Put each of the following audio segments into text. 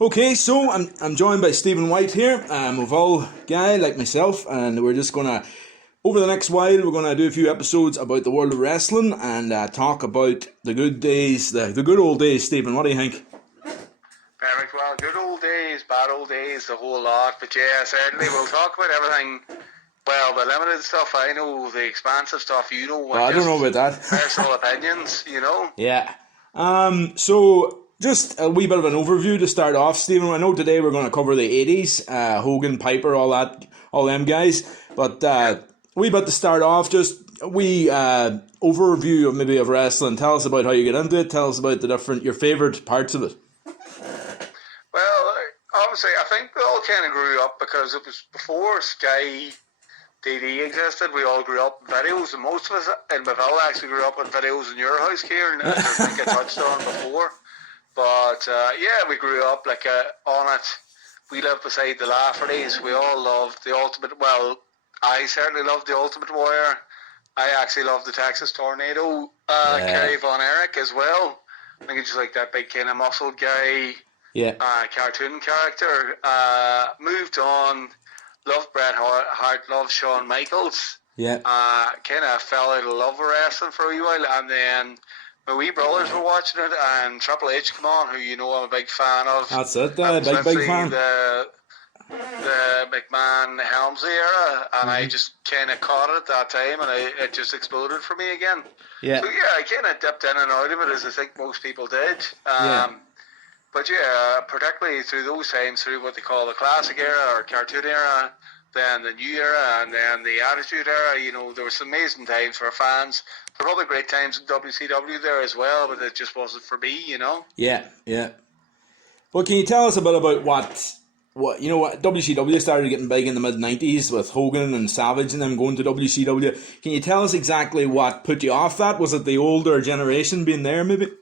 Okay, so I'm joined by Stephen White here, Movol guy like myself, and we're just gonna over the next while we're gonna do a few episodes about the world of wrestling and talk about the good days, the good old days. Stephen, what do you think? Perfect. Well, good old days, bad old days, the whole lot. But yeah, certainly we'll talk about everything. Well, the limited stuff I know, the expansive stuff you know, Well, and I don't know just about personal that. opinions, you know. Yeah. So just a wee bit of an overview to start off, Stephen. I know today we're going to cover the '80s, Hogan, Piper, all that, all them guys. But Yeah. a wee bit to start off, just a wee overview of maybe of wrestling. Tell us about how you get into it. Tell us about the different your favorite parts of it. Well, obviously, I think we all kind of grew up because it was before Sky TV existed. We all grew up in videos, and most of us in Beville actually grew up in videos in your house, Kieran, as I think I touched on before. But yeah, we grew up on it. We lived beside the Laffertys. We all loved the Ultimate. Well, I certainly loved the Ultimate Warrior. I actually loved the Texas Tornado, Yeah. Kerry Von Erich as well. I think it's just like that big kind of muscled guy, Yeah. cartoon character. Moved on. Loved Bret Hart. Loved Shawn Michaels. Yeah. Kind of fell out of love with wrestling for a wee while, and then my wee brothers were watching it, and Triple H come on, who you know I'm a big fan of. That's it. Ever since Big fan. the McMahon Helmsley era, and I Hmm. just kind of caught it at that time, and it just exploded for me again. Yeah. So yeah, I kind of dipped in and out of it as I think most people did. Yeah. But yeah, particularly through those times, through what they call the classic era or cartoon era, then the new era, and then the Attitude Era, you know, there were some amazing times for fans. There were probably great times in WCW there as well, but it just wasn't for me, you know. Yeah. Yeah. Well, can you tell us a bit about what you know? What WCW started getting big in the mid '90s with Hogan and Savage and them going to WCW. Can you tell us exactly what put you off that? Was it the older generation being there, maybe?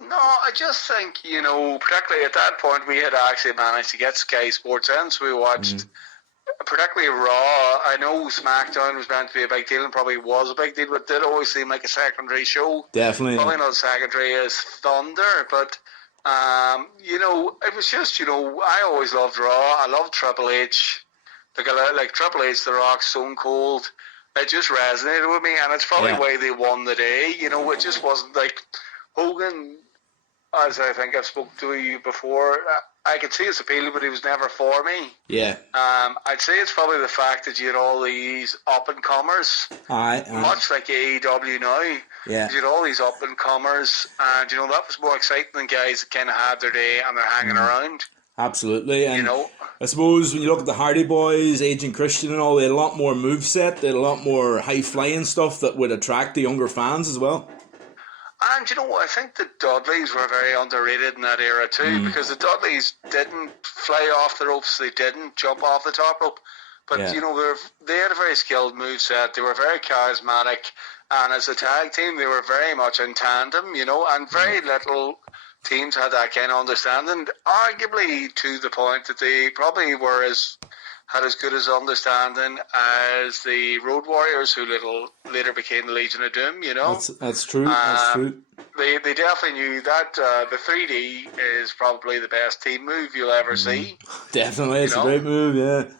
No, I just think, you know, particularly at that point, we had actually managed to get Sky Sports in, so we watched particularly Raw. I know SmackDown was meant to be a big deal and probably was a big deal, but it did always seem like a secondary show. Probably Definitely. not as secondary as Thunder, but you know, it was just, you know, I always loved Raw. I loved Triple H. Like Triple H, The Rock, Stone Cold. It just resonated with me, and it's probably Yeah. why they won the day. You know, it just wasn't like Hogan, as I think I've spoken to you before. I could see his appeal, but he was never for me. Yeah. I'd say it's probably the fact that you had all these up and comers, Aye. much like AEW now. Yeah. You had all these up and comers, and you know that was more exciting than guys that kind of had their day and they're hanging around. Absolutely. You And know, I suppose when you look at the Hardy Boys, Agent Christian and all, they had a lot more moveset. They had a lot more high flying stuff that would attract the younger fans as well. and you know what? I think the Dudleys were very underrated in that era too, because the Dudleys didn't fly off the ropes, they didn't jump off the top rope, but Yeah. you know they had a very skilled moveset. They were very charismatic, and as a tag team, they were very much in tandem. You know, and very little teams had that kind of understanding. Arguably to the point that they probably had as good as understanding as the Road Warriors, who later became the Legion of Doom. You know. That's true. That's true. They definitely knew that the 3D is probably the best team move you'll ever see. Definitely, You it's a know, great move. Yeah.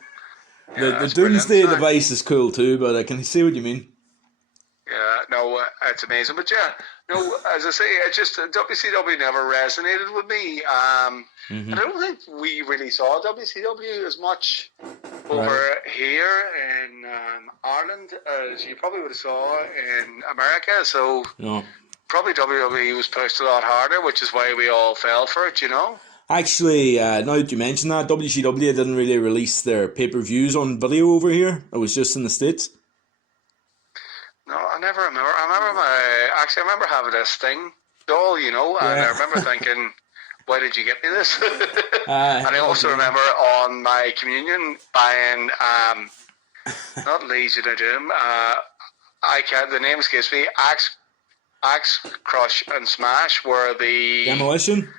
The it's brilliant. Doomsday device is cool too, but I can see what you mean. Yeah, no, it's amazing. But yeah, no, as I say, it just WCW never resonated with me. And I don't think we really saw WCW as much over here in Ireland as you probably would have saw in America. So No. probably WWE was pushed a lot harder, which is why we all fell for it. You know. Actually, now that you mention that, WCW didn't really release their pay-per-views on video over here. It was just in the States. No, I never remember. I remember having a Sting doll, you know, and I Yeah. remember thinking, why did you get me this? Aye. And I also Okay. remember on my communion buying, not Legion of Doom, the name escapes me, Axe, Crush and Smash were the Demolition?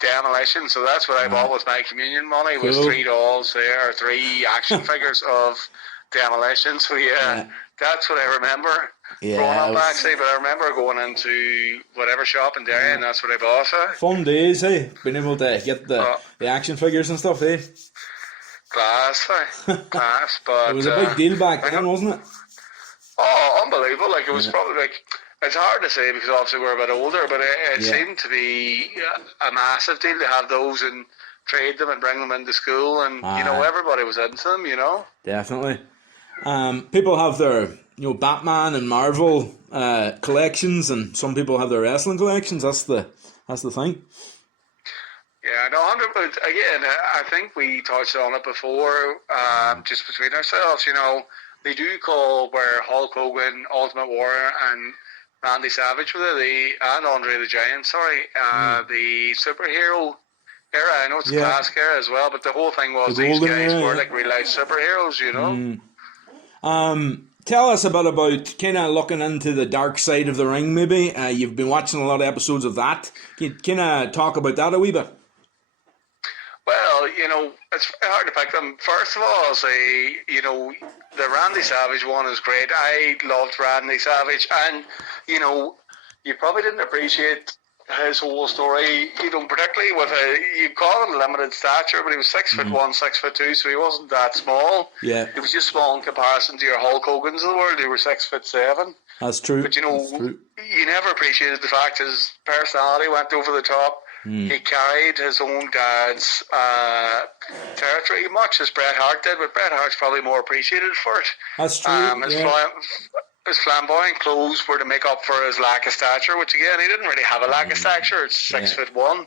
Demolition, so that's what I bought with my communion money, was Cool. 3 dolls there, or 3 action figures of Demolition, so yeah, Yeah. that's what I remember. growing Yeah, up it was actually, but I remember going into whatever shop in Derry and that's what I bought it. fun days, eh? Being able to get Uh, the action figures and stuff, eh? class, class, It but was a big deal back I then, know, wasn't it? oh, unbelievable! Like it was Yeah. probably like it's hard to say because obviously we're a bit older, but it Yeah. seemed to be a massive deal to have those and trade them and bring them into school, and Aye. everybody was into them, Definitely. People have their Batman and Marvel collections, and some people have their wrestling collections. That's the thing. Yeah, no, 100. But again, I think we touched on it before, just between ourselves. They do call where Hulk Hogan, Ultimate Warrior, and Randy Savage were and Andre the Giant. Sorry, the superhero era. I know it's a Yeah. classic era as well, but the whole thing was The these golden guys era, were yeah. like real life superheroes. Tell us a bit about kind of looking into the dark side of the ring. Maybe you've been watching a lot of episodes of that. Can you kind of talk about that a wee bit? Well, it's hard to pick them. First of all, I'll say, the Randy Savage one is great. I loved Randy Savage, and, you probably didn't appreciate his whole story, particularly with you call him limited stature, but he was 6'1", 6'2", so he wasn't that small. Yeah. He was just small in comparison to your Hulk Hogan's of the world, who were 6'7". That's true. But, That's true. you never appreciated the fact his personality went over the top. He carried his own dad's territory much as Bret Hart did, but Bret Hart's probably more appreciated for it. That's true. His flamboyant clothes were to make up for his lack of stature, which again, he didn't really have a lack of stature. It's 6'1".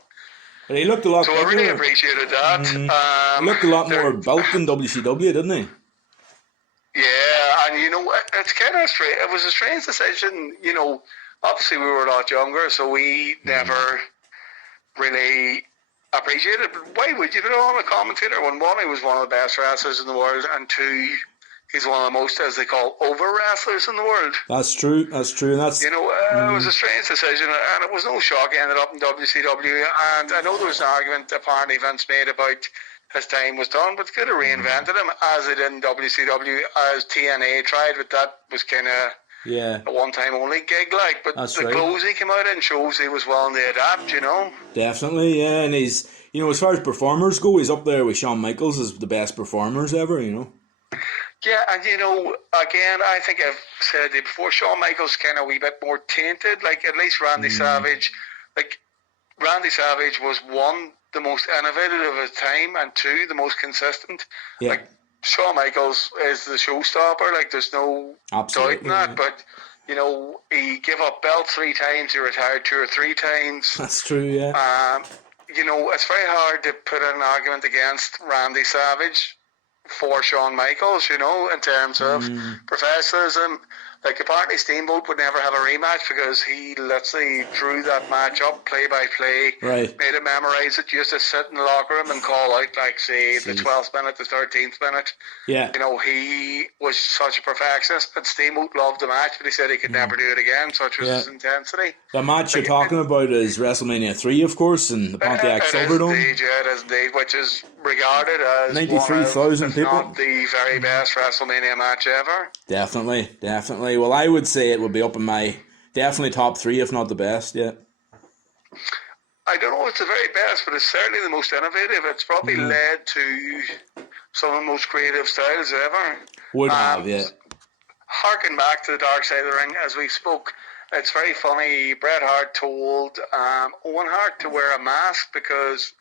But he looked a lot So bigger. I really appreciated that. He looked a lot more built than WCW, didn't he? Yeah, and it's kind of strange. It was a strange decision. Obviously we were a lot younger, so we never really appreciated it. But why would you put on a commentator when one, he was one of the best wrestlers in the world, and two, he's one of the most, as they call, over wrestlers in the world. That's true. That's true. And that's It was a strange decision, and it was no shock he ended up in WCW. And I know there was an argument apparently Vince made about his time was done, but could have reinvented him as they did in WCW, as TNA tried, but that was kind of a one-time only gig, like. But that's the right. clothes he came out in shows he was willing to adapt, Definitely, yeah. And he's, as far as performers go, he's up there with Shawn Michaels as the best performers ever, Yeah, and again, I think I've said it before, Shawn Michaels kind of a wee bit more tainted. Like, at least Randy Savage, Randy Savage was one, the most innovative of his time, and two, the most consistent. Yeah. Like, Shawn Michaels is the showstopper. Like, there's no doubt in that. But he gave up belts 3 times. He retired 2 or 3 times. That's true. Yeah. It's very hard to put an argument against Randy Savage for Shawn Michaels, in terms of professionalism. Like, apparently Steamboat would never have a rematch because he literally drew that match up play by play, Right. made him memorize it, used to sit in the locker room and call out, like, say, the 12th minute, the 13th minute. Yeah. He was such a perfectionist, and Steamboat loved the match, but he said he could never do it again, such was his intensity. The match you're talking about is WrestleMania 3, of course, in the Pontiac Silverdome. It is indeed, which is regarded as 93,000 people. not the very best WrestleMania match ever. Definitely. Well, I would say it would be up in my definitely top 3, if not the best. Yeah. I don't know if it's the very best, but it's certainly the most innovative. It's probably led to some of the most creative styles ever. Would have, yeah. Harking back to the dark side of the ring, as we spoke, it's very funny. Bret Hart told Owen Hart to wear a mask because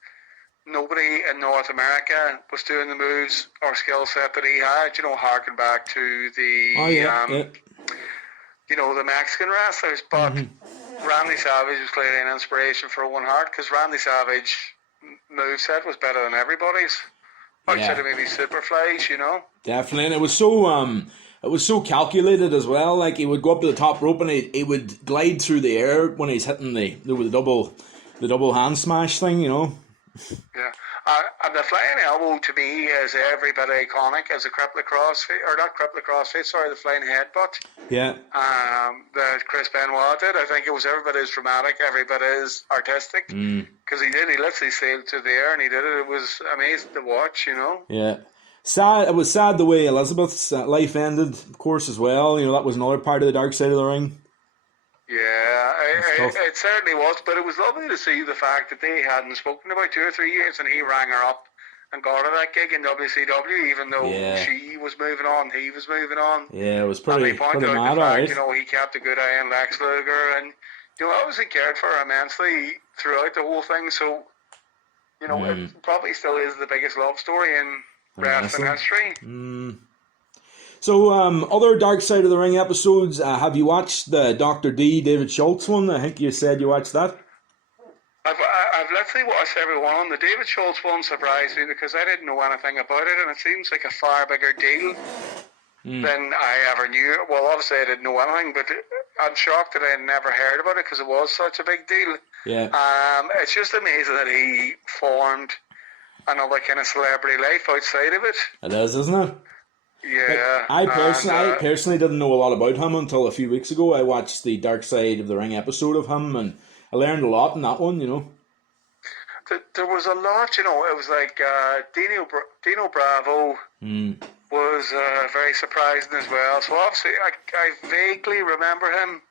nobody in North America was doing the moves or skill set that he had. Harking back to the the Mexican wrestlers. But Randy Savage was clearly an inspiration for Owen Hart because Randy Savage moveset was better than everybody's. Outside of maybe Superfly's, Definitely, and it was so calculated as well. Like, he would go up to the top rope and he would glide through the air when he's hitting the double hand smash thing, Yeah. And the flying elbow to me is every bit iconic as a crippler crossface, or not crippler crossface, sorry, the flying headbutt. Yeah. That Chris Benoit did. I think it was every bit as dramatic, every bit as artistic. Because he literally sailed to the air and he did it. It was amazing to watch, Yeah. Sad. It was sad the way Elizabeth's life ended, of course, as well. You know, that was another part of the dark side of the ring. Yeah, Tough. it certainly was, but it was lovely to see the fact that they hadn't spoken about 2 or 3 years, and he rang her up and got her that gig in WCW, even though Yeah. she was moving on, he was moving on. Yeah, it was And pretty they pointed pretty out mad, the fact, alright. you know, he kept a good eye on Lex Luger, and you know, obviously cared for her immensely throughout the whole thing. So, you know, it probably still is the biggest love story in wrestling history. So, other Dark Side of the Ring episodes. Have you watched the Dr. D David Schultz one? I think you said you watched that. I've literally watched every one. The David Schultz one surprised me because I didn't know anything about it, and it seems like a far bigger deal than I ever knew. Well, obviously I didn't know anything, but I'm shocked that I had never heard about it because it was such a big deal. Yeah. It's just amazing that he formed another kind of celebrity life outside of it. It is, isn't it? Yeah. I personally didn't know a lot about him until a few weeks ago. I watched the Dark Side of the Ring episode of him, and I learned a lot in that one, you know. There was a lot, you know. It was like Dino Bravo was very surprising as well. So obviously, I vaguely remember him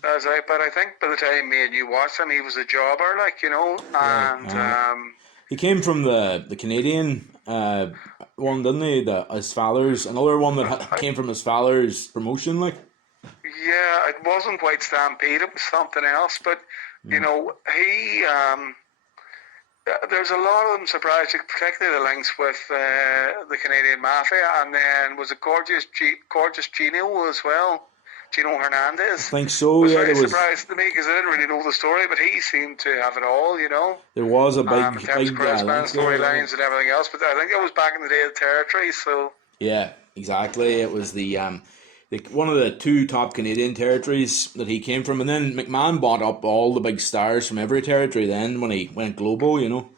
but I think by the time me and you watched him, he was a jobber, like, you know, and he came from the Canadian one, didn't he? His father's another one that came from his father's promotion, like. Yeah, it wasn't quite Stampede; it was something else. But you know, he there's a lot of them surprised, particularly the links with the Canadian Mafia, and then was it Gorgeous Gino as well. Gino Hernandez. I think so. Was Yeah, very surprised to me because I didn't really know the story, but he seemed to have it all, you know. There was a in terms of charisma, storylines and everything else, but I think it was back in the day of the territory. So yeah, exactly. It was the one of the two top Canadian territories that he came from, and then McMahon bought up all the big stars from every territory. Then when he went global, you know.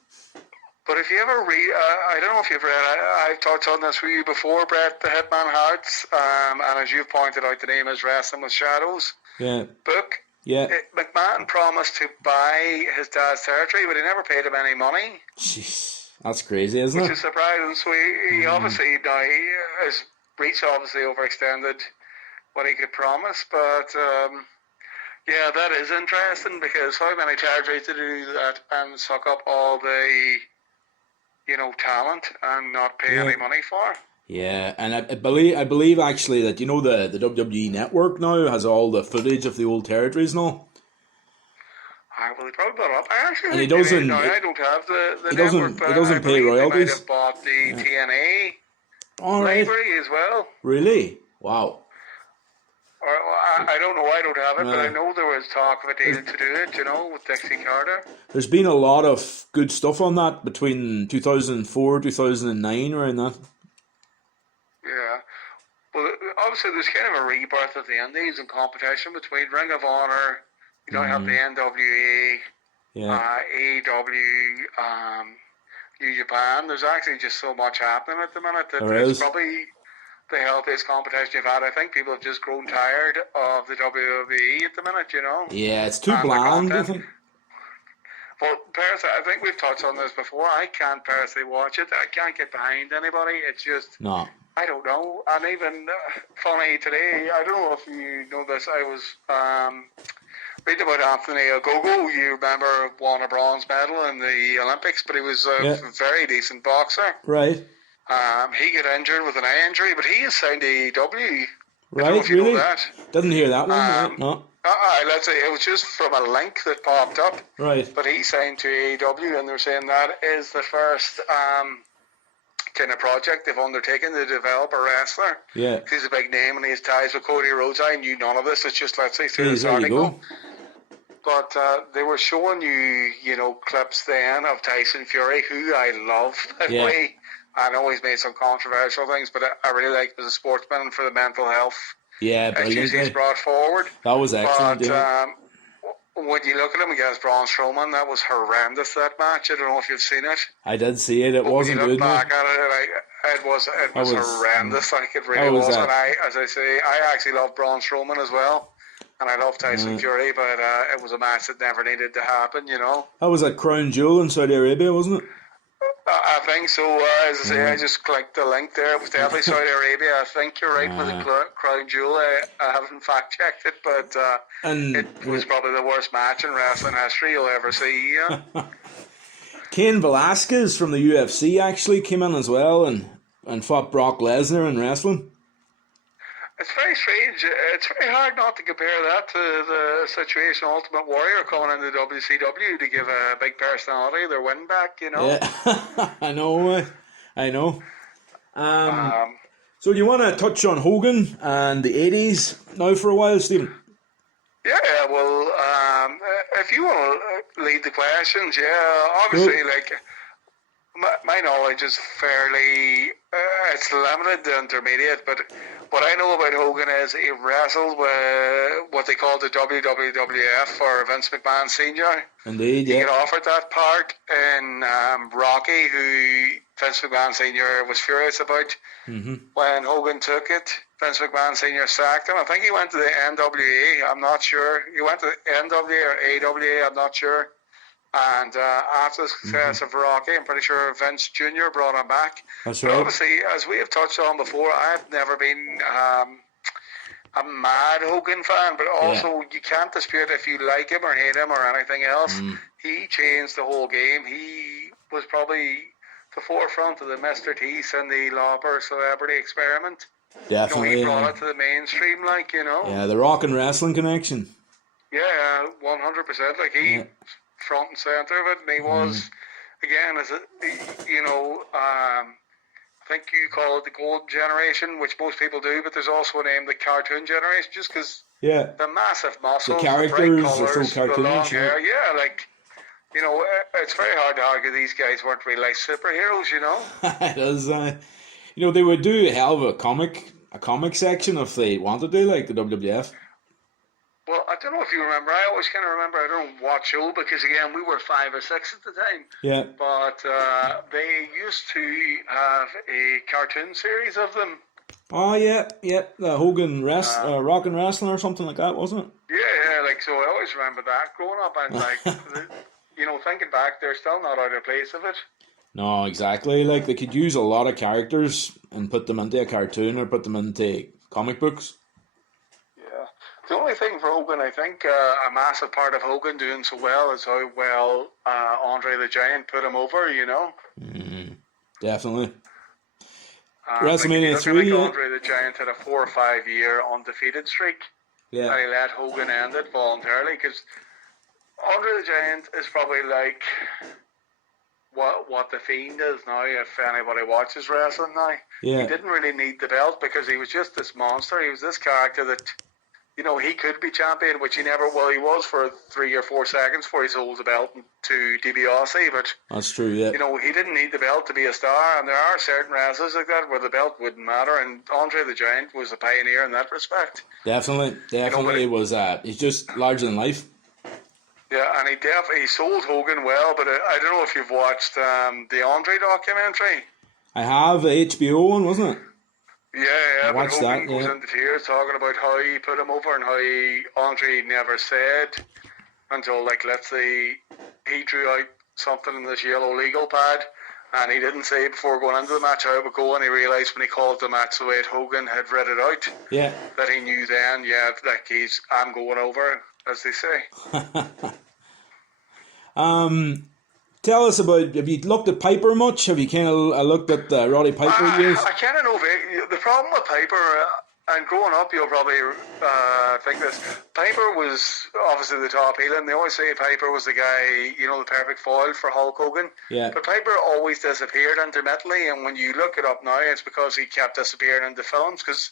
But if you ever read, I don't know if you've read, I've touched on this with you before, Brett, the Hitman Hearts, and as you've pointed out, the name is Wrestling with Shadows book. Yeah. McMahon promised to buy his dad's territory, but he never paid him any money. Jeez, that's crazy, isn't it? Which is surprising. So he obviously, now, his reach obviously overextended what he could promise, but yeah, that is interesting because how many territories to do that and suck up all the, you know, talent and not pay any money for? Yeah, and I believe actually that, you know, the WWE Network now has all the footage of the old territories and all. Well, he probably brought it up. I actually And he think doesn't. I don't have the He network, but doesn't I pay believe royalties. They might have bought the TNA All right. library as well. Really? Wow. Or I don't know. I don't have it, but I know there was talk of a deal to do it. You know, with Dixie Carter. There's been a lot of good stuff on that between 2004, 2009, around that. Yeah. Well, obviously, there's kind of a rebirth of the Indies and competition between Ring of Honor. You know, you have the NWA, AEW, New Japan. There's actually just so much happening at the minute that it's probably the healthiest competition you've had. I think people have just grown tired of the WWE at the minute, you know. Yeah, it's too bland, I think. Well, personally, I think we've touched on this before. I can't personally watch it. I can't get behind anybody. It's just... No. I don't know. And even, funny today, I don't know if you know this, I was reading about Anthony Ogogo. You remember won a bronze medal in the Olympics, but he was a very decent boxer. Right. He got injured with an eye injury, but he is signed to AEW. Right, you really? know that. Didn't hear that one, right? No. Let's say it was just from a link that popped up. Right. But he signed to AEW, and they're saying that is the first kind of project they've undertaken to develop a wrestler. Yeah. He's a big name, and he has ties with Cody Rhodes. I knew none of this. It's just, let's say, through this there article. You go. But they were showing you know, clips then of Tyson Fury, who I love, by the way. I know he's made some controversial things, but I really like him as a sportsman and for the mental health issues he's brought forward. That was excellent. But when you look at him against Braun Strowman, that was horrendous, that match. I don't know if you've seen it. I did see it. It wasn't good. When you look back at it, it was horrendous. Like, it really was. And as I say, I actually love Braun Strowman as well. And I love Tyson Fury, but it was a match that never needed to happen, you know. That was a crown jewel in Saudi Arabia, wasn't it? I think so. As I say, I just clicked the link there. It was definitely Saudi Arabia. I think you're right with the crown jewel. I haven't fact checked it, but And it was probably the worst match in wrestling history you'll ever see. Yeah. Cain Velasquez from the UFC actually came in as well and fought Brock Lesnar in wrestling. It's very strange. It's very hard not to compare that to the situation Ultimate Warrior coming into WCW to give a big personality their win back, you know. Yeah, I know. So do you want to touch on Hogan and the 80s now for a while, Stephen? Yeah, well, if you want to lead the questions, yeah, obviously, like, my knowledge is fairly, it's limited to intermediate, but what I know about Hogan is he wrestled with what they call the WWF, or Vince McMahon Sr. Indeed, He yeah. got offered that part in Rocky, who Vince McMahon Sr. was furious about. When Hogan took it, Vince McMahon Sr. sacked him. I think he went to the NWA, I'm not sure. He went to the NWA or AWA, I'm not sure. And after the success of Rocky, I'm pretty sure Vince Jr. brought him back. That's But right. obviously, as we have touched on before, I've never been a mad Hogan fan, but also you can't dispute if you like him or hate him or anything else. He changed the whole game. He was probably the forefront of the Mr. T, Cyndi Lauper celebrity experiment. Definitely. He brought it to the mainstream, like, Yeah, the rock and wrestling connection. Yeah, 100%. Like, he front and center of it, and he was, again, I think you call it the gold generation, which most people do, but there's also a name, the cartoon generation, just because the massive muscles, The the bright characters are colours, so the long cartoonish. hair. Yeah, like, it's very hard to argue these guys weren't real life superheroes, you know? It is. They would do a hell of a comic section if they wanted to, like the WWF. Well, I don't know if you remember. I always kind of remember. I don't watch show because, again, we were 5 or 6 at the time. Yeah. But they used to have a cartoon series of them. Oh yeah. The Hogan rock and wrestling or something like that, wasn't it? Yeah. Like, so I always remember that growing up, and like, thinking back, they're still not out of place of it. No, exactly. Like they could use a lot of characters and put them into a cartoon or put them into comic books. Yeah. The only thing for Hogan, I think, a massive part of Hogan doing so well is how well Andre the Giant put him over, Definitely. WrestleMania WrestleMania 3, 3, Andre the Giant had a 4 or 5 year undefeated streak. Yeah. And he let Hogan end it voluntarily, because Andre the Giant is probably like what the Fiend is now, if anybody watches wrestling now. Yeah. He didn't really need the belt because he was just this monster. He was this character that, he could be champion, which he never, he was for 3 or 4 seconds before he sold the belt to DiBiase, but That's true, yeah. he didn't need the belt to be a star, and there are certain wrestlers like that where the belt wouldn't matter, and Andre the Giant was a pioneer in that respect. Definitely was. He's just larger than life. Yeah, and he sold Hogan well, but I don't know if you've watched the Andre documentary. I have the HBO one, wasn't it? Yeah, but watched Hogan that, goes yeah. into tears talking about how he put him over and how Andre never said until, like, let's say he drew out something in this yellow legal pad, and he didn't say before going into the match how it would go, and he realised when he called the match the way Hogan had read it out, Yeah. that he knew then, like, I'm going over, as they say. Tell us about, have you looked at Piper much? Have you kind of looked at Roddy Piper years? I kind of know the problem with Piper, and growing up you'll probably think this. Piper was obviously the top heel, and they always say Piper was the guy, the perfect foil for Hulk Hogan. Yeah. But Piper always disappeared intermittently, and when you look it up now, it's because he kept disappearing into films, because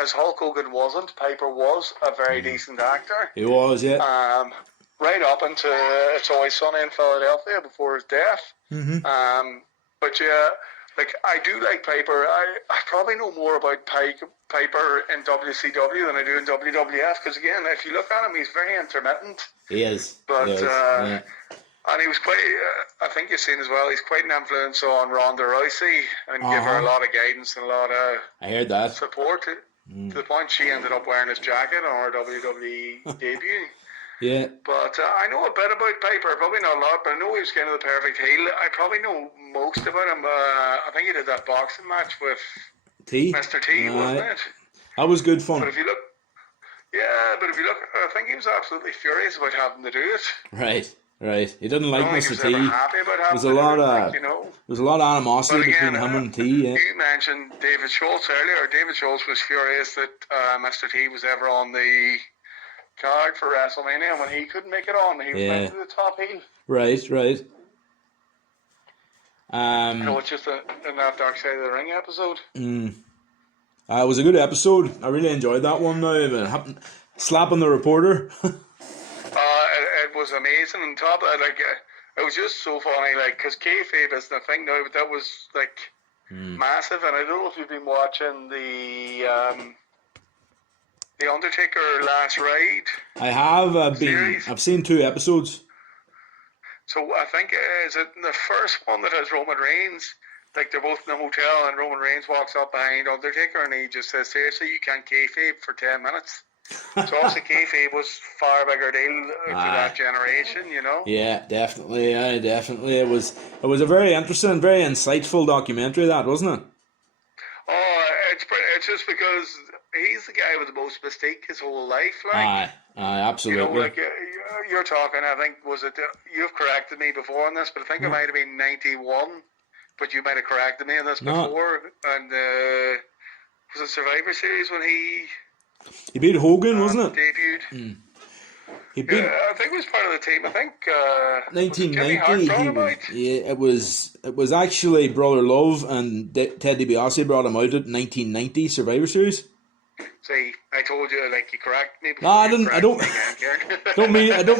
as Hulk Hogan wasn't, Piper was a very decent actor. He was, yeah. Right up into It's Always Sunny in Philadelphia before his death. But yeah, like, I do like Piper. I probably know more about Piper in WCW than I do in WWF, because again, if you look at him, he's very intermittent. He is. But He is, yeah. and he was quite, I think you've seen as well, he's quite an influence on Ronda Rousey, and give her a lot of guidance and a lot of I heard that. support, to the point she ended up wearing his jacket on her WWE debut. Yeah. But I know a bit about Piper, probably not a lot, but I know he was kind of the perfect heel. I probably know most about him. I think he did that boxing match with T. Mr. T, wasn't Aye. it? That was good But fun. if you look, yeah, but if you look, I think he was absolutely furious about having to do it. Right. Right. He didn't I like don't think he Mr. was ever T. happy about There's having a to lot do it, of like, you know. there's a lot of But animosity again, between him and T. Yeah. you mentioned David Schultz earlier. David Schultz was furious that Mr. T was ever on the card for WrestleMania when he couldn't make it on. He was meant Yeah. to be the top heel. Right. Right. You know, it's just in that Dark Side of the Ring episode. It was a good episode. I really enjoyed that one. Now, it happened, slapping the reporter. It was amazing. On top of it, like, it was just so funny, like, because kayfabe isn't a thing now, but that was, like, massive. And I don't know if you've been watching the Undertaker Last Ride. I have been. Series. I've seen 2 episodes. So I think, is it the first one that has Roman Reigns? Like, they're both in the hotel, and Roman Reigns walks up behind Undertaker, and he just says, seriously, you can't kayfabe for 10 minutes. So obviously kayfabe was far bigger deal to that generation, you know? Yeah, definitely. Yeah, definitely. It was a very interesting, very insightful documentary. That wasn't it? Oh, it's just because he's the guy with the most mystique his whole life, like. Aye, absolutely. You know, like, you're talking, I think, you've corrected me before on this, but I think it might have been 91, but you might have corrected me on this before, and was it Survivor Series when he beat Hogan, wasn't it? Debuted? He beat I think he was part of the team. I think 1990. It was actually Brother Love and Ted DiBiase brought him out at 1990 Survivor Series. See, I told you, like, you correct me. No, I don't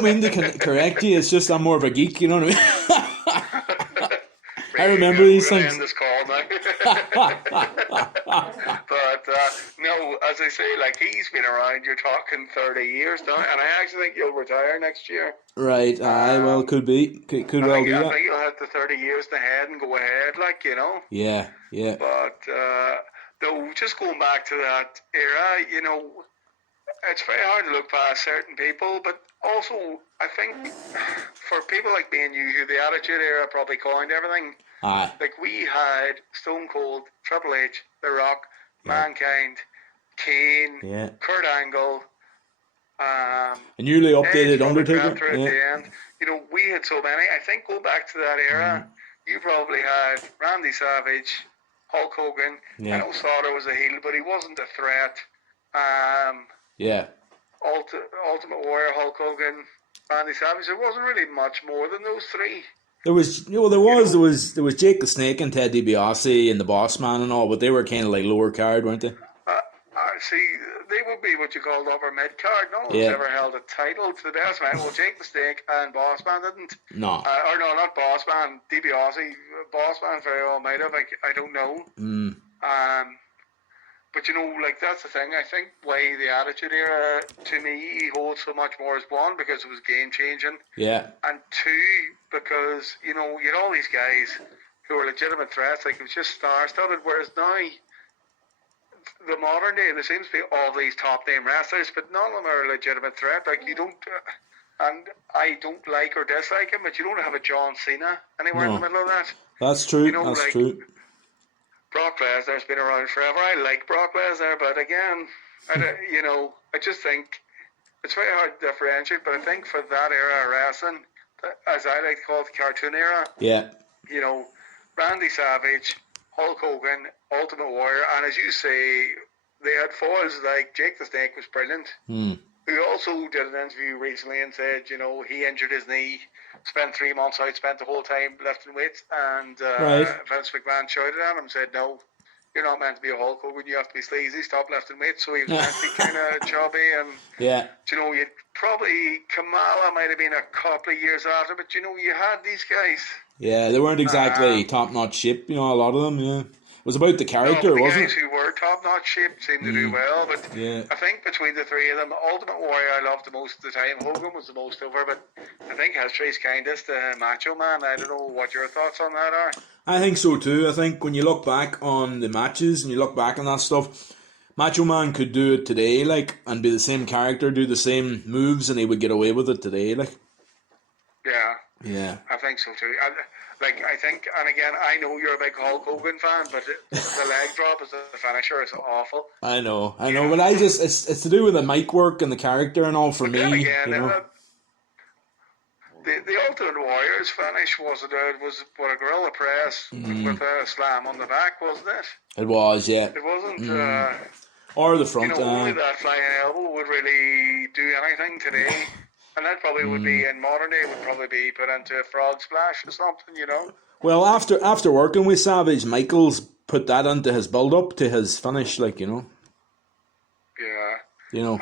mean to correct you. It's just I'm more of a geek. You know what I mean? I remember these things. End this call now. But no, as I say, like, he's been around. You're talking 30 years now, and I actually think he'll retire next year. Right. Well, could be. Could well be that. I think he'll have the 30 years ahead and go ahead, like, you know. Yeah. But no, just going back to that era, you know, it's very hard to look past certain people, but also I think for people like me and you, who the Attitude Era probably coined everything. Aye. Like, we had Stone Cold, Triple H, The Rock, Mankind, Kane, Kurt Angle, a newly updated Undertaker. At the end. You know, we had so many. I think going back to that era, you probably had Randy Savage, Hulk Hogan. I know Slaughter was a heel, but he wasn't a threat. Ultimate Warrior, Hulk Hogan, Randy Savage. There wasn't really much more than those three. There was Jake the Snake and Ted DiBiase and the Boss Man and all, but they were kind of like lower card, weren't they? See, they would be what you called upper mid card. No one's ever held a title to the best man. Well, Jake the Snake and Boss Man didn't. No. Or no, not Boss Man. DiBiase. Boss Man very well might have. I don't know. But, you know, like, that's the thing. I think why the Attitude Era, to me, holds so much more as one, because it was game-changing. Yeah. And two, because, you know, you had all these guys who were legitimate threats. Like, it was just star-studded, whereas now, the modern day, there seems to be all these top-name wrestlers, but none of them are a legitimate threat. Like, you don't... and I don't like or dislike him, but you don't have a John Cena anywhere in the middle of that. That's true. You know, that's like, true. Brock Lesnar's been around forever. I like Brock Lesnar, but again, you know, I just think it's very hard to differentiate. But I think for that era of wrestling, as I like to call it, the cartoon era, you know, Randy Savage, Hulk Hogan, Ultimate Warrior, and as you say, they had foils like Jake the Snake was brilliant. Who also did an interview recently and said, you know, he injured his knee, spent 3 months out, spent the whole time lifting weights, and Vince McMahon shouted at him, said, no, you're not meant to be a Hulk Hogan, you have to be sleazy, stop lifting weights. So he was meant to be kind of chubby, and, you know, you'd probably, Kamala might have been a couple of years after, but, you know, you had these guys. Yeah, they weren't exactly top-notch shape, you know, a lot of them, It was about the character, the wasn't it? guys who were top-notch shape seemed to do well, but I think between the three of them, Ultimate Warrior I loved the most at the time. Hogan was the most over, but I think history's kindest to Macho Man. I don't know what your thoughts on that are. I think so too. I think when you look back on the matches and you look back on that stuff, Macho Man could do it today, like, and be the same character, do the same moves, and he would get away with it today, like. Yeah, Yeah. I think so too. I think, and again, I know you're a big Hulk Hogan fan, but the leg drop as a finisher is awful. I know, but I just it's to do with the mic work and the character and all for But me, then again, you know. the Ultimate Warrior's finish was what, a gorilla press with a slam on the back, wasn't it? It was, yeah. It wasn't. Or the front. Only that flying elbow would really do anything today. And that probably would be, in modern day, would probably be put into a frog splash or something, you know? Well, after working with Savage, Michaels put that into his build up to his finish, like, you know. Yeah. You know.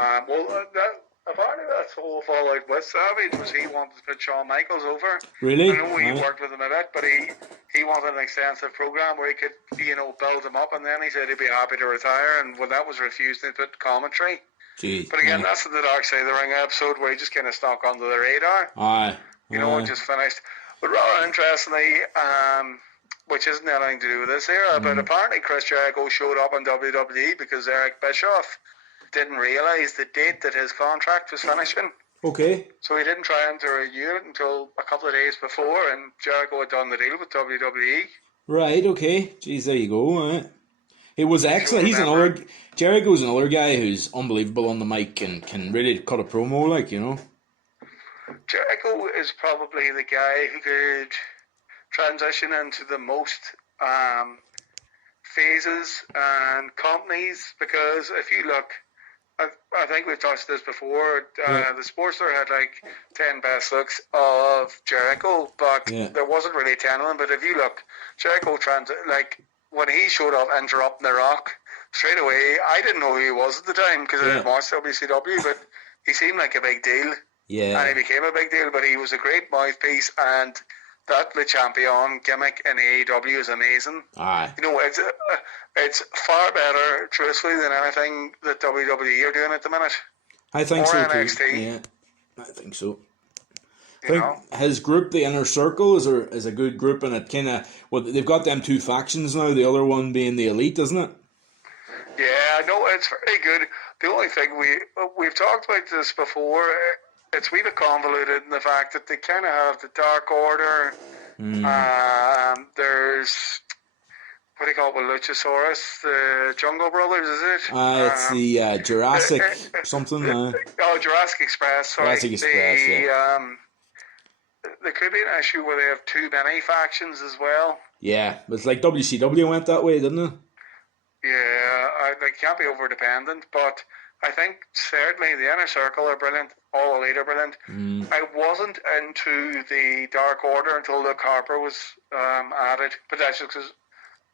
Apparently that's the whole fallout with Savage was he wanted to put Shawn Michaels over. Really? I know he worked with him a bit, but he wanted an extensive program where he could, build him up, and then he said he'd be happy to retire, and when that was refused, they put commentary. Jeez. But again, that's the Dark Side of the Ring episode where he just kind of snuck under the radar. Aye. And just finished. But rather interestingly, which isn't anything to do with this era, but apparently Chris Jericho showed up in WWE because Eric Bischoff didn't realise the date that his contract was finishing. Okay. So he didn't try to renew it until a couple of days before, and Jericho had done the deal with WWE. Right, okay. Jeez, there you go. Right. It was excellent. Jericho's another guy who's unbelievable on the mic and can really cut a promo, like, you know. Jericho is probably the guy who could transition into the most phases and companies, because if you look, I think we've touched this before, the Sportster had like 10 best looks of Jericho, but there wasn't really 10 of them. But if you look, Jericho, when he showed up interrupting The Rock, straight away, I didn't know who he was at the time because I didn't watch WCW, but he seemed like a big deal. Yeah. And he became a big deal, but he was a great mouthpiece, and that Le Champion gimmick in AEW is amazing. Aye. It's far better, truthfully, than anything that WWE are doing at the minute. I think or so NXT. too. Yeah, I think so. You know? His group, the Inner Circle, is a good group, and it kind of they've got them two factions now. The other one being the Elite, isn't it? Yeah, no, it's very good. The only thing we've talked about this before. It's really convoluted in the fact that they kind of have the Dark Order. There's, what do you call it, with Luchasaurus? The Jungle Brothers, is it? It's the Jurassic something. Jurassic Express. Sorry. Jurassic Express, yeah. There could be an issue where they have too many factions as well. Yeah, but it's like WCW went that way, didn't it? Yeah, they can't be over-dependent, but I think certainly the Inner Circle are brilliant. All Elite are brilliant. I wasn't into the Dark Order until Luke Harper was added, but that's just because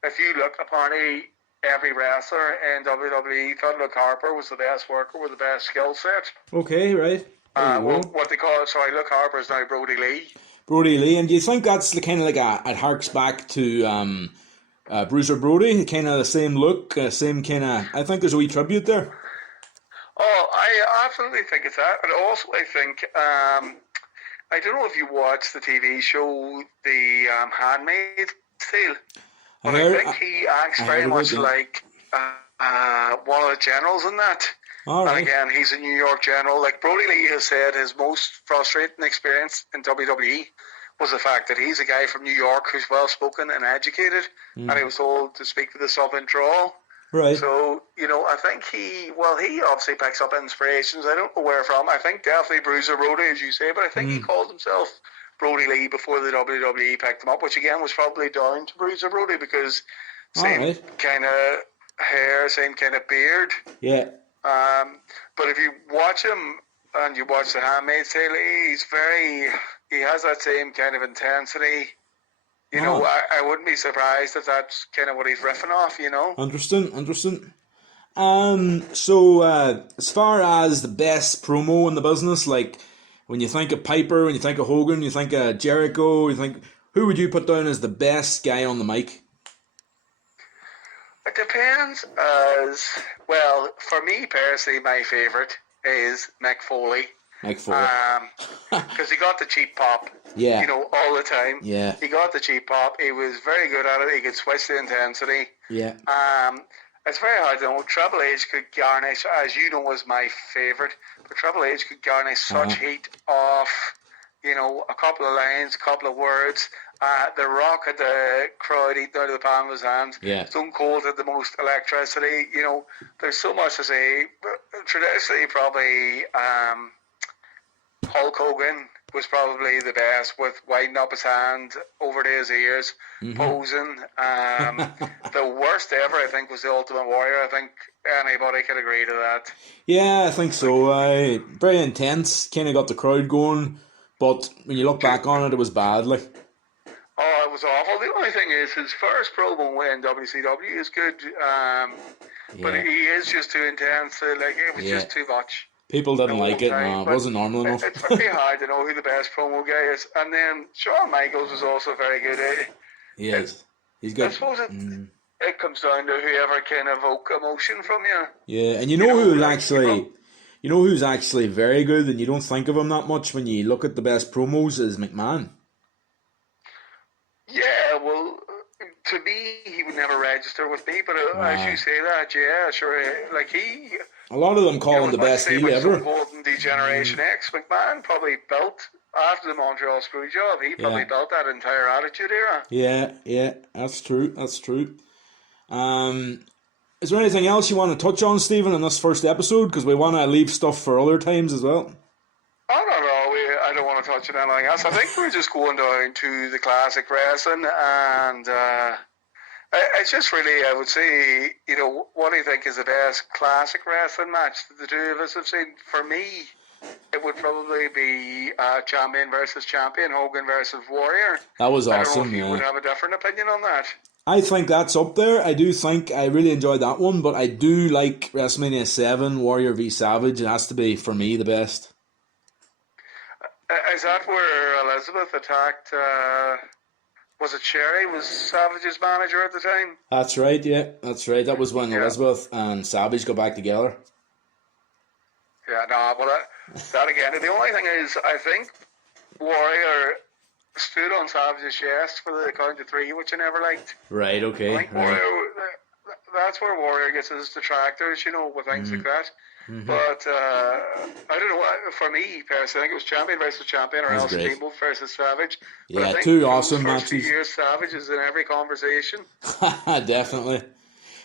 if you look, apparently every wrestler in WWE thought Luke Harper was the best worker with the best skill set. Okay, right. What they call it, sorry, Luke Harper is now Brody Lee. Brody Lee, and do you think that's kind of like it harks back to Bruiser Brody, kind of the same look, same kind of. I think there's a wee tribute there. Oh, I absolutely think it's that. But also, I think, I don't know if you watched the TV show, The Handmaid's Tale. But I think he acts very much like one of the generals in that. All right. And again, he's a New York general. Like Brody Lee has said, his most frustrating experience in WWE was the fact that he's a guy from New York who's well-spoken and educated, and he was told to speak with a Southern drawl. Right. So, I think he obviously picks up inspirations. I don't know where from. I think definitely Bruiser Brody, as you say, but I think he called himself Brody Lee before the WWE picked him up, which again was probably down to Bruiser Brody because same kind of hair, same kind of beard. Yeah. But if you watch him and you watch The Handmaid's Tale, he has that same kind of intensity. I wouldn't be surprised if that's kind of what he's riffing off, Interesting. So, as far as the best promo in the business, like, when you think of Piper, when you think of Hogan, you think of Jericho, who would you put down as the best guy on the mic? It depends. For me personally, my favourite is Mick Foley. Because he got the cheap pop. Yeah. All the time. Yeah. He got the cheap pop. He was very good at it. He could switch the intensity. Yeah. it's very hard to know. Triple H could garnish, as you know, was my favourite, but Triple H could garnish such heat off, a couple of lines, a couple of words. The Rock had the crowd eating out of the palm of his hand. Yeah. Stone Cold had the most electricity. There's so much to say. Traditionally, probably Hulk Hogan was probably the best, with winding up his hand over to his ears, posing. The worst ever, I think, was the Ultimate Warrior. I think anybody could agree to that. Yeah, I think so. Very intense, kind of got the crowd going, but when you look back on it, it was bad. Like, oh, it was awful. The only thing is, his first promo in WCW is good, but he is just too intense. It was just too much. People didn't like it. No, it wasn't normal enough. It's very hard to know who the best promo guy is. And then Shawn Michaels was also very good. He is. He's good. I suppose it comes down to whoever can evoke emotion from you. Yeah, and who's actually very good, and you don't think of him that much when you look at the best promos, is McMahon. Yeah, well, to me, he would never register with me, but as you say that, yeah, sure, a lot of them call him the best heel ever. Golden Degeneration X. McMahon probably built, after the Montreal Screwjob, he probably built that entire Attitude Era. Yeah, that's true. Is there anything else you want to touch on, Stephen, in this first episode? Because we want to leave stuff for other times as well. Oh, no, I don't want to touch on anything else. I think we're just going down to the classic wrestling, and it's just really, I would say, what do you think is the best classic wrestling match that the two of us have seen? For me, it would probably be champion versus champion, Hogan versus Warrior. That was awesome. I don't know if you would have a different opinion on that. I think that's up there. I do think I really enjoyed that one, but I do like WrestleMania 7, Warrior v Savage. It has to be, for me, the best. Is that where Elizabeth attacked, was it Sherry, was Savage's manager at the time? That's right, yeah. That's right. That was when Elizabeth and Savage got back together. Yeah, no, well, that again, the only thing is, I think Warrior stood on Savage's chest for the count of three, which I never liked. Right, okay. I think Warrior, that's where Warrior gets his detractors, with things like that. But I don't know. For me, personally, I think it was champion versus champion, or else Steamboat versus Savage. But I think two awesome matches. matches. Years Savage is in every conversation. Definitely.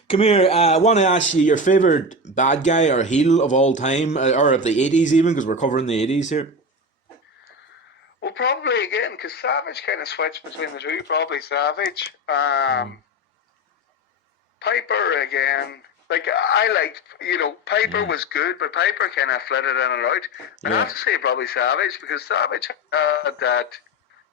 Come here. I want to ask you your favorite bad guy or heel of all time, or of the 80s even, because we're covering the 80s here. Well, probably again, because Savage kind of switched between the two. Probably Savage. Piper again. I liked, Piper was good, but Piper kind of flitted in and out. And I have to say probably Savage, because Savage had that,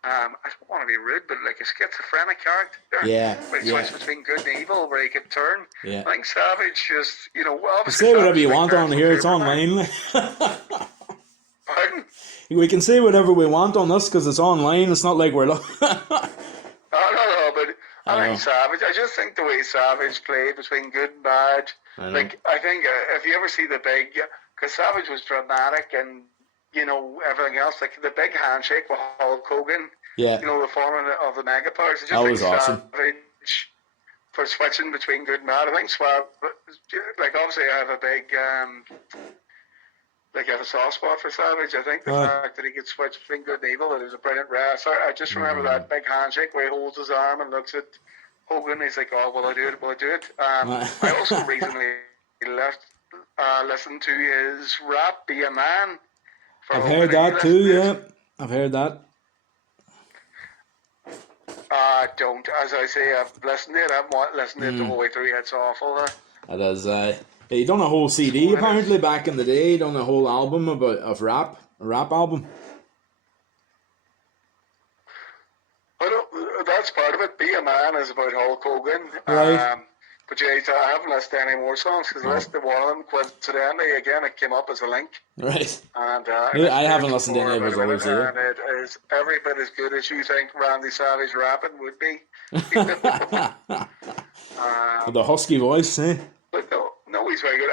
I don't want to be rude, but like a schizophrenic character. Yeah. Where he switched between good and evil, where he could turn. Yeah. I think Savage just, obviously. Say whatever you want on here, it's online. Pardon? We can say whatever we want on this because it's online. It's not like we're. No, but I think Savage. I just think the way Savage played between good and bad. I think if you ever see the big, because Savage was dramatic and everything else, like the big handshake with Hulk Hogan. Yeah. The forming of the Mega Powers. I just that think was awesome. Savage for switching between good and bad. I think obviously I have a big. I have a soft spot for Savage. I think the fact that he could switch between good and evil, it was a brilliant wrestler. I just remember that big handshake where he holds his arm and looks at Hogan. He's like, "Oh, will I do it? Will I do it?" I also recently listened to his rap, "Be a Man." I've heard that too. Yeah, I've heard that. Don't, as I say, I've listened to it. I've listened to it the whole way through. It's awful. It is. He done a whole CD apparently back in the day. He done a whole album of rap, a rap album. That's part of it. Be a Man is about Hulk Hogan. Right. But I haven't listened to any more songs because I listened to one of them. Coincidentally, again, it came up as a link. Right. And I haven't listened to any of his others either. And it is every bit as good as you think Randy Savage rapping would be. With the husky voice, eh? But no, he's very good.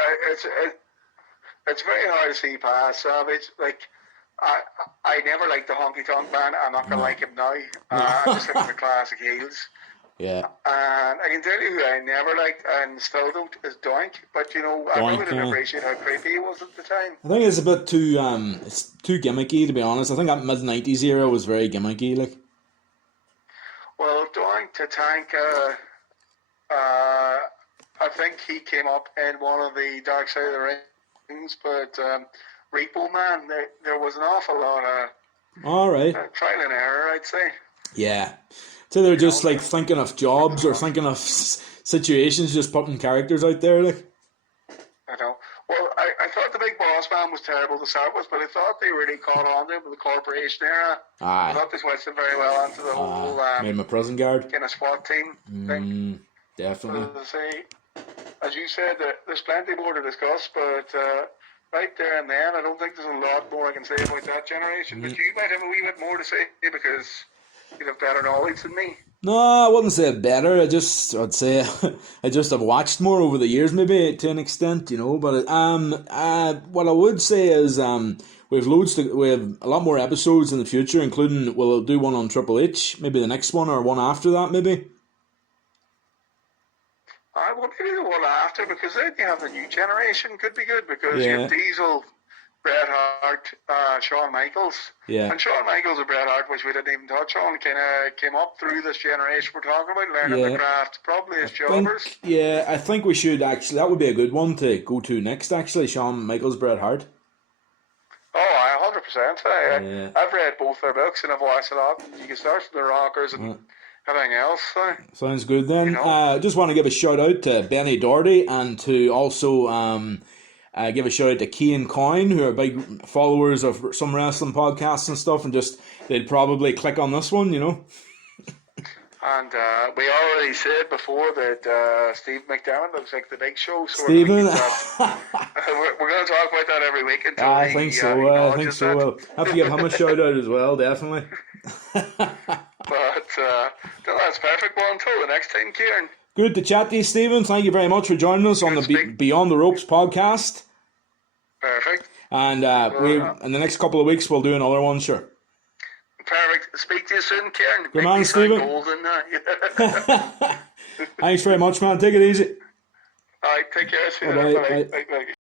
It's very hard to see past Savage. I never liked the Honky Tonk Man. I'm not gonna like him now. I'm just looking for classic heels. Yeah. And I can tell you who I never liked and still don't is Doink. But you know, I Doink, really didn't yeah. appreciate how creepy he was at the time. I think it's a bit too it's too gimmicky, to be honest. I think that mid-90s era was very gimmicky, like. Well, Doink Tatanka, I think he came up in one of the Dark Side of the Rings, but Repo Man, there was an awful lot of All right. trial and error, I'd say. Yeah. So they're just like thinking of jobs or thinking of situations, just putting characters out there, like. I know. Well, I thought the Big Boss Man was terrible to start with, but I thought they really caught on to him with the corporation era. I Aye. thought they switched him very well onto the whole Made him a prison guard. kind of SWAT team thing. Definitely. As you said, there's plenty more to discuss, but right there and then, I don't think there's a lot more I can say about that generation. But you might have a wee bit more to say because you'd have better knowledge than me. No, I wouldn't say better. I'd say I just have watched more over the years, maybe to an extent, you know. But what I would say is we have a lot more episodes in the future, including we'll do one on Triple H, maybe the next one or one after that, maybe. I will maybe the one after because then you have the new generation could be good because you have Diesel, Bret Hart, Shawn Michaels. Yeah. And Shawn Michaels and Bret Hart, which we didn't even touch on, kind of came up through this generation we're talking about, learning the craft, probably as jobbers. I think we should actually, that would be a good one to go to next, actually, Shawn Michaels, Bret Hart. Oh, 100%. I've read both their books and I've watched a lot. You can start from the Rockers and everything else. Sounds good then. You know? Just want to give a shout out to Benny Doherty and to also give a shout out to Cian Coyne, who are big followers of some wrestling podcasts and stuff, and just they'd probably click on this one, you know. And we already said before that Steve McDermott looks like the Big Show. So Stephen, we're going to talk about that every week until I think so. I think so. Well, have to give him a shout out as well, definitely. But that's perfect. Well, until the next time, Kieran. Good to chat to you, Stephen. Thank you very much for joining us on the Beyond the Ropes podcast. Perfect. And in the next couple of weeks, we'll do another one, sure. Perfect. Speak to you soon, Kieran. Good man, Stephen. Thanks very much, man. Take it easy. All right, take care. Bye-bye. Bye.